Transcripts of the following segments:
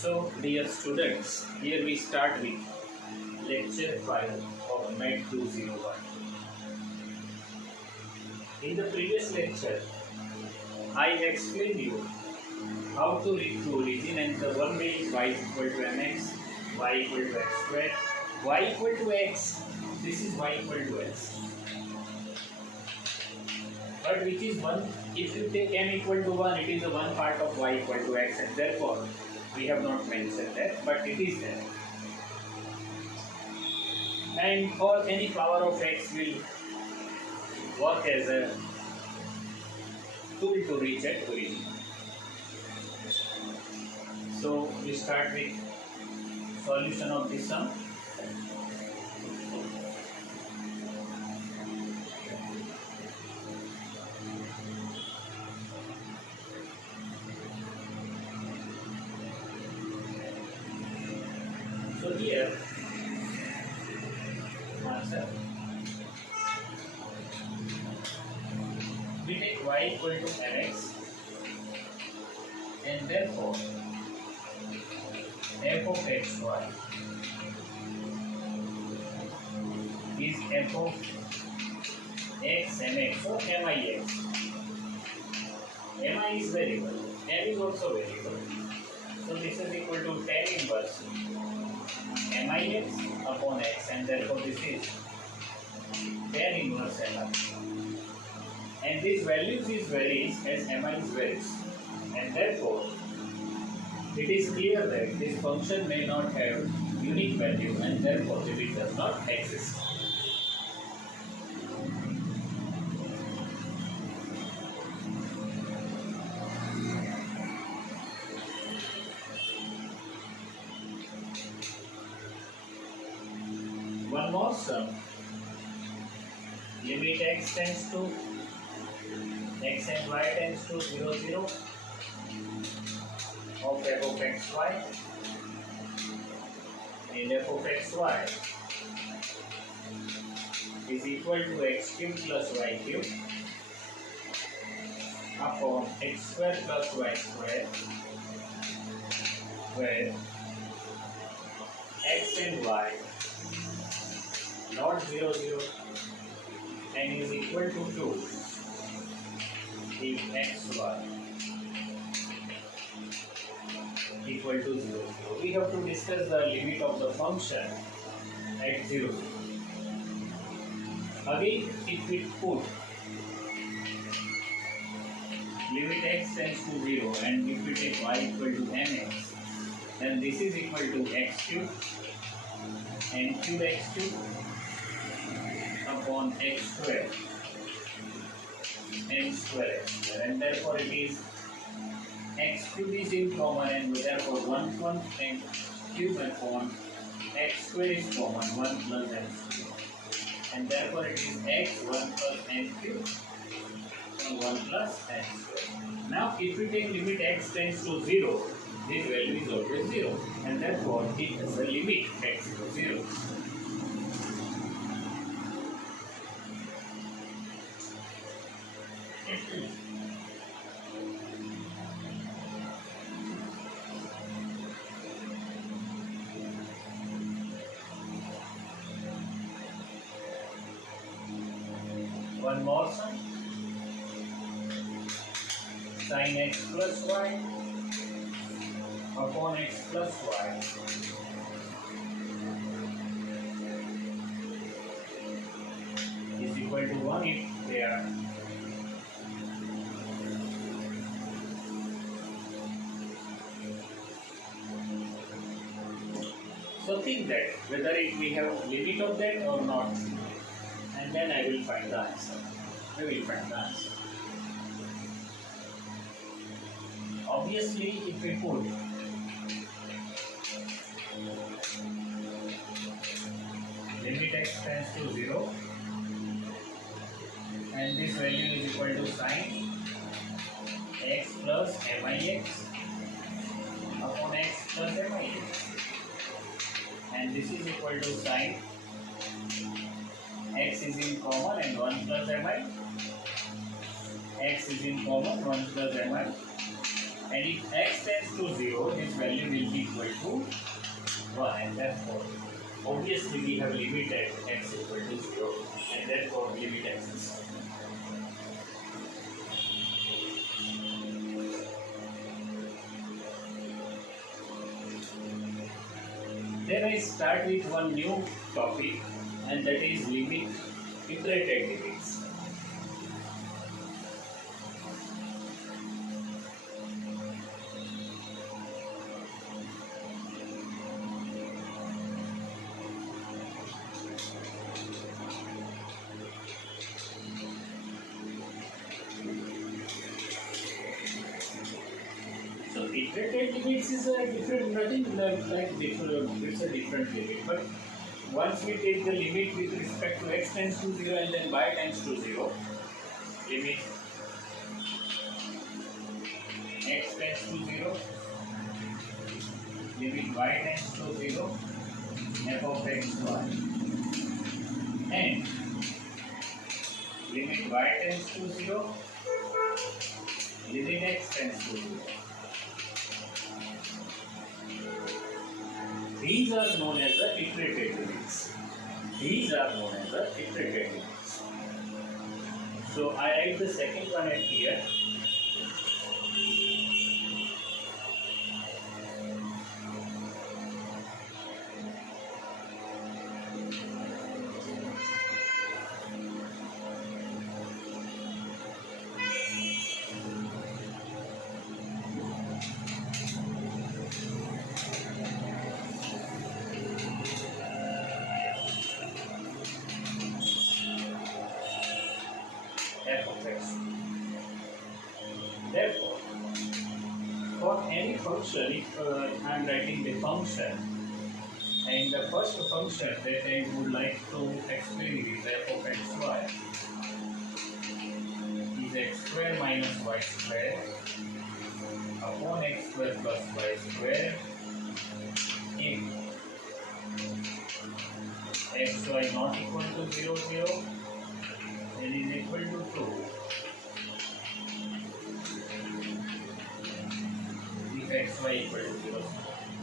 So, dear students, here we start with lecture 5 of Med 201. In the previous lecture, I explained you how to read to origin, and the one way is y equal to mx, y equal to x square, y equal to x, this is y equal to x. But which is one, if you take m equal to 1, it is a one part of y equal to x, and therefore we have not mentioned that, but it is there. And for any power of x will work as a tool to reach at origin. So we start with solution of this sum. So here, answer, we take y equal to mx, and therefore f of xy is f of x mx or mix. Mi is variable, m is also variable. So this is equal to tan inverse mix upon x, and therefore this is tan inverse mi. And these values is varies as mi is varies, and therefore it is clear that this function may not have unique value, and therefore limit does not exist. One more sum. Limit x tends to x and y tends to 0, 0 of f of xy, and f of xy is equal to x cube plus y cube upon x square plus y square, where x and y not 0, 0 and is equal to 2 if xy equal to 0, 0. We have to discuss the limit of the function at 0. Again, if we put limit x tends to 0, and if we take y equal to mx, then this is equal to x cube and cube x cube upon x square and square x square, and therefore it is x cube is in common, and therefore 1 and cube upon x square is common, 1 plus x cube, and therefore it is x 1 plus n cube and 1 plus n square. Now if we take limit x tends to 0, this value is always 0, and therefore it has a limit x to 0. One more sum. Sin x plus y upon x plus y is equal to 1 if they are so think that whether we have limit of that or not, and then I will find the answer. I will find the answer. Obviously, if we put limit x tends to 0, and this value is equal to sin x plus mix upon x plus mix, and this is equal to sin x is in common and 1 plus mi, x is in common 1 plus mi, And if x tends to 0, this value will be equal to 1, and therefore obviously we have limited x equal to 0, and therefore limit exists. Then I start with one new topic, and that is limit iterated limits. So iterated limits is a different, nothing like different, it's a different limit. But once we take the limit with respect to x tends to 0 and then y tends to 0, limit x tends to 0, limit y tends to 0, f of x y, and limit y tends to 0, limit x tends to 0. These are known as the iterated limits. These are known as the iterated limits. So I write the second one at here. F of x. Therefore, for any function, if I am writing the function, and the first function that I would like to explain is f of xy is x square minus y square upon x square plus y square if xy not equal to 0, 0, and is equal to 2 if xy equal to 0.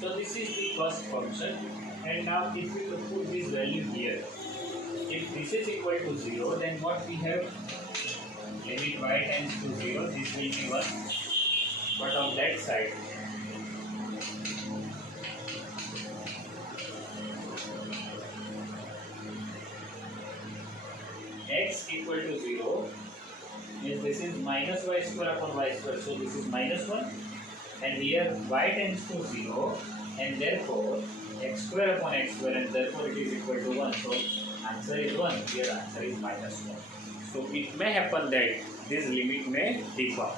So this is the first function, and now if we put this value here, if this is equal to 0, then what we have, limit y tends to 0, this will be 1, but on that side x equal to 0 means this is minus y square upon y square, so this is minus 1, and here y tends to 0, and therefore x square upon x square, and therefore it is equal to 1, so answer is 1, here answer is minus 1. So it may happen that this limit may differ,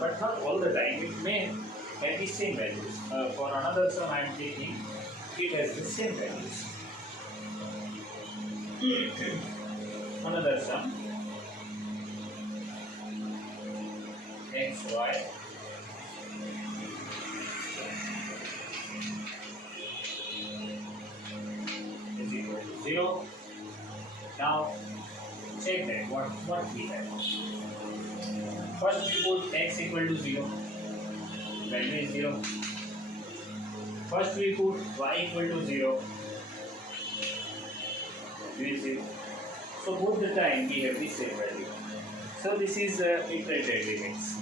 but not all the time. It may have the same values. For another sum I am taking, it has the same values. Another sum, xy is equal to 0. Now check that what we have. First we put x equal to 0, value is 0. First we put y equal to 0, value is 0. So both the time we have the same value. So this is iterated limits.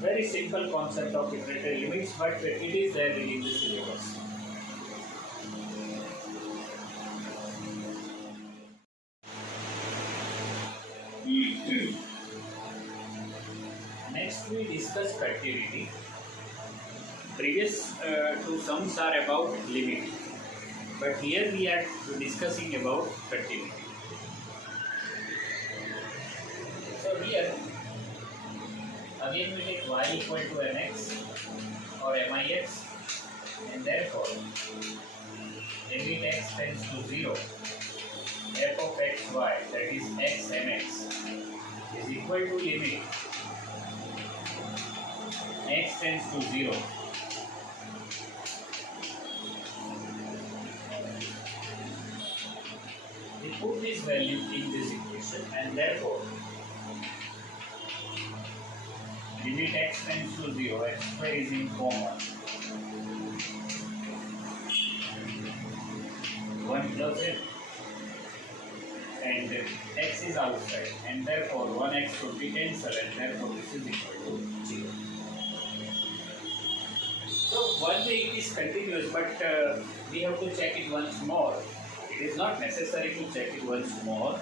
Very simple concept of iterated limits, but it is there in the syllabus. Next we discuss continuity. Previous two sums are about limit, but here we are discussing about continuity. So here again we take y equal to mx or mix, and therefore limit x tends to 0, f of xy, that is x mx, is equal to limit x tends to 0, with put this value in this equation, and therefore limit x tends to 0, x square is in common, 1 plus it, and x is outside, and therefore 1x should be cancelled, and therefore this is equal to 0. So one way it is continuous, but we have to check it once more. It is not necessary to check it once more,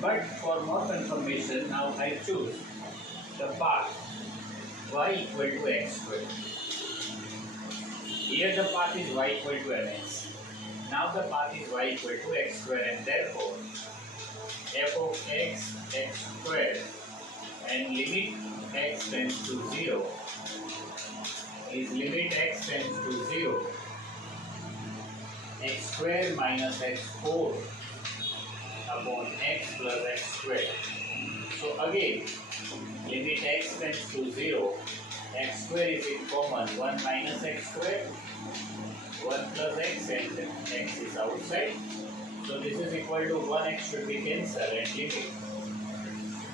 but for more confirmation, now I choose the path y equal to x square. Here the path is y equal to mx. Now the path is y equal to x square, and therefore f of x, x square, and limit x tends to 0 is limit x tends to 0, x square minus x4 upon x plus x square. So again, limit x tends to 0, x square is in common, 1 minus x square, 1 plus x, and x is outside. So this is equal to 1x should be cancelled, and limit,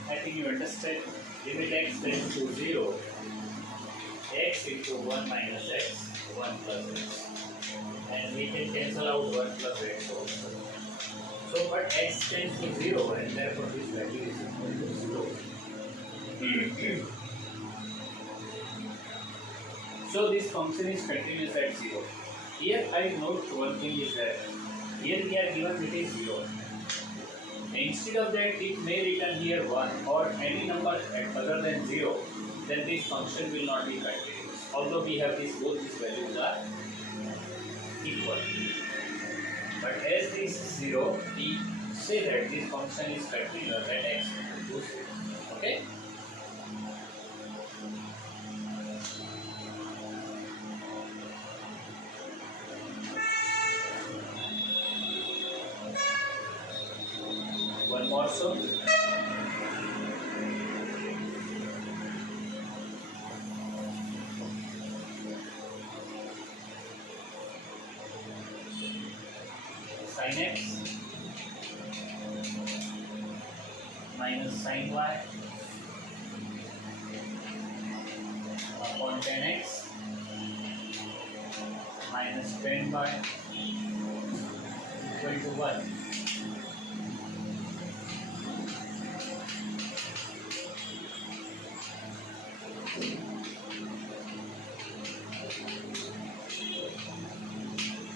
I think you understand, limit x tends to 0, x into 1 minus x, 1 plus x, and we can cancel out 1 plus x also. So but x tends to 0, and therefore this value is equal to 0. So this function is continuous at 0. Here I note one thing is that here we are given it is 0. Instead of that, it may return here 1 or any number other than 0, then this function will not be continuous. Although we have this, both these values are equal. But as this is 0, we say that this function is continuous at x equals 0. Okay? One more so. Sin x minus sin y upon tan x minus tan y equal to 1.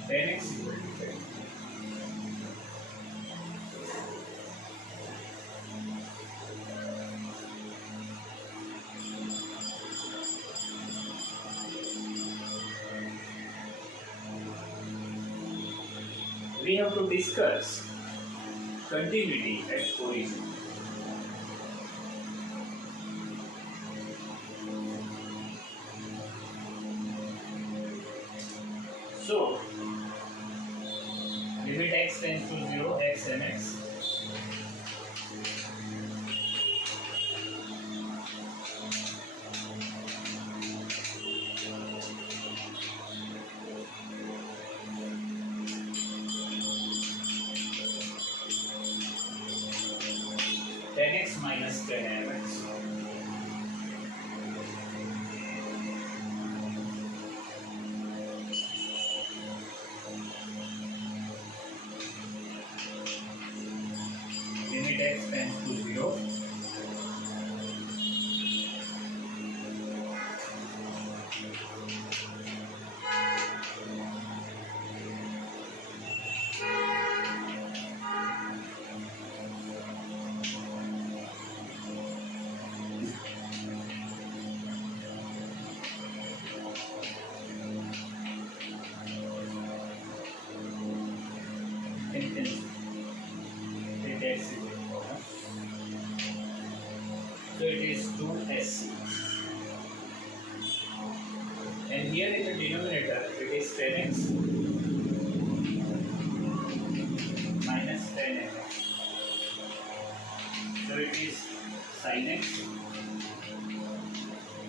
Tan x equal to 10. We have to discuss continuity at origin. So, limit x tends to 0, x and x. Tan x minus tan mx. Limit x tends to 0. So it is 2sc. And here in the denominator, it is tan x minus tan mx. So it is sin x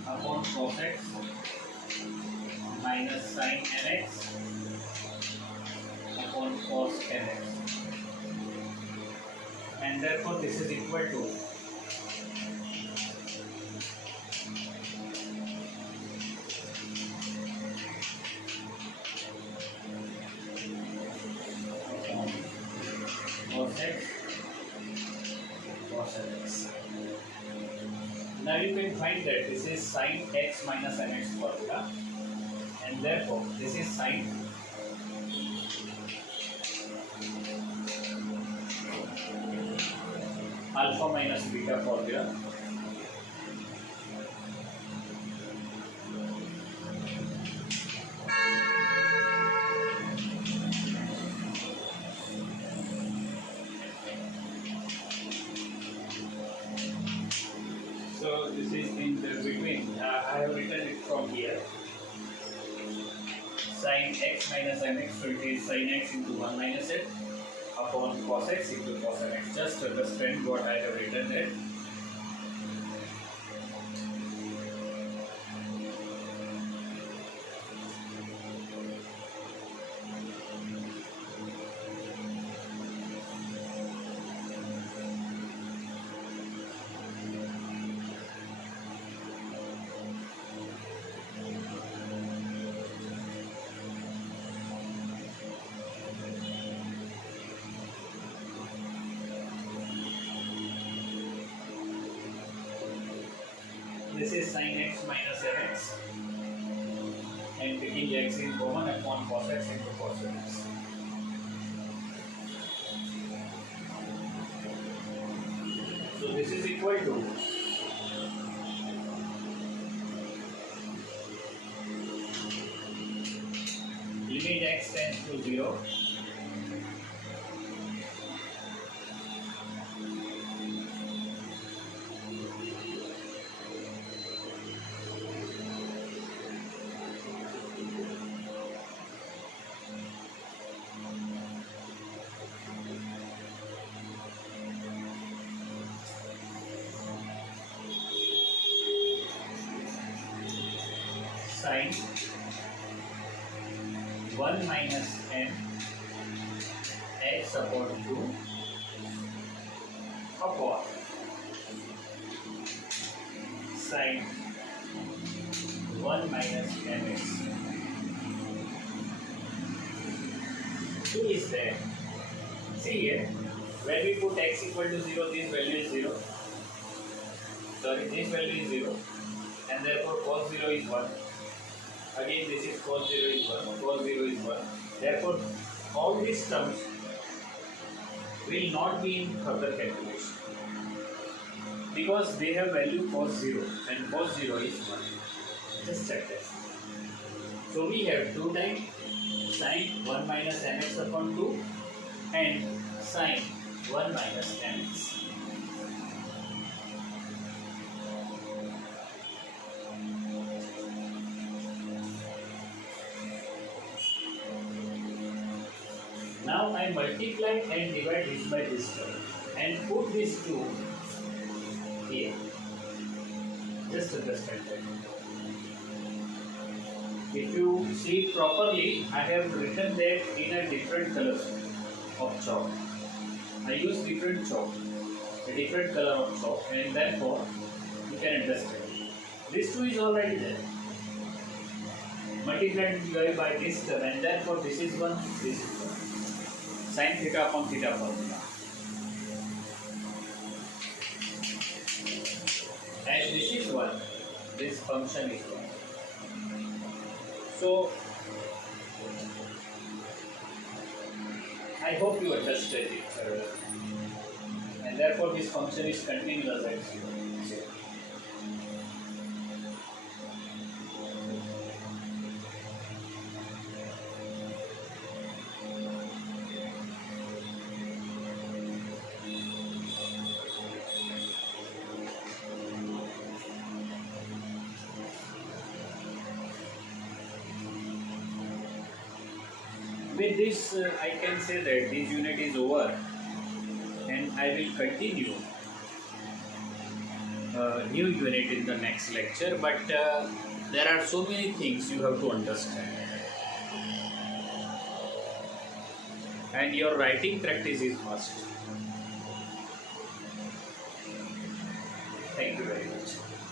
upon cos x minus sin nx upon cos nx. and therefore this is equal to cos x cos x. Now you can find that this is sin x minus mx formula, and therefore this is sin alpha minus beta formula. So this is in the between. I have written it from here. Sin x minus mx, so it is sin x into 1 minus x upon cos x into cos mx. Just understand what I have written there. This is sin x minus mx, and taking x in common upon cos x into cos mx. So this is equal to limit x tends to 0 sin 1 minus m x upon 2 upon sin 1 minus mx. 2 is there. See here, when we put x equal to 0, this value is 0. Sorry, this value is 0, and therefore cos 0 is 1. Again, this is cos 0 is 1, cos 0 is 1. Therefore, all these terms will not be in further calculation because they have value cos 0, and cos 0 is 1. Just check that. So we have 2 times sin 1 minus mx upon 2 and sin 1 minus mx. Now I multiply and divide this by this term and put these two here. Just understand that. If you see properly, I have written that in a different color of chalk. I use different chalk, a different color of chalk, and therefore you can understand. This 2 is already there. Multiply and divide by this term, and therefore this is 1, this is 1. Sin theta upon theta formula. And this is 1, this function is 1. So, I hope you understand it. And therefore this function is continuous at 0. With this, I can say that this unit is over, and I will continue new unit in the next lecture. But there are so many things you have to understand, and your writing practice is must. Thank you very much.